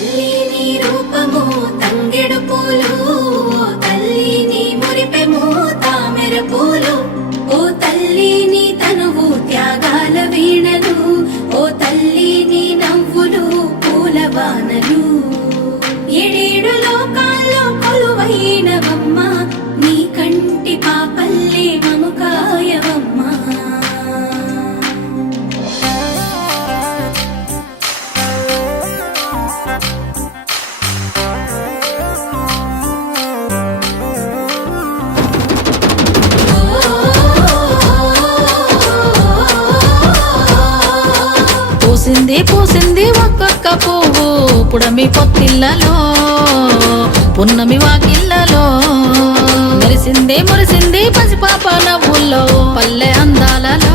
తల్లి నీ రూపము తంగెడు పూలు, ఓ తల్లి నీ మురిపెము తామెర పూలు, ఓ తల్లి నీ తనువు త్యాగాల వీణలు, ఓ తల్లి నీ నవ్వులు పూల వానలు. ఏడేడు లోకాల్లో కొలువైనవమ్మ, నీ కంటి పాపల్లే మము కాయవమ్మ. పూసింది పూసింది ఒక్కొక్క పువ్వు పుడమి పొత్తిళ్ళలో, పున్నమి వాకిళ్ళలో, మురిసింది మురిసింది పసిపాప నవ్వుల్లో, పల్లె అందాలలో.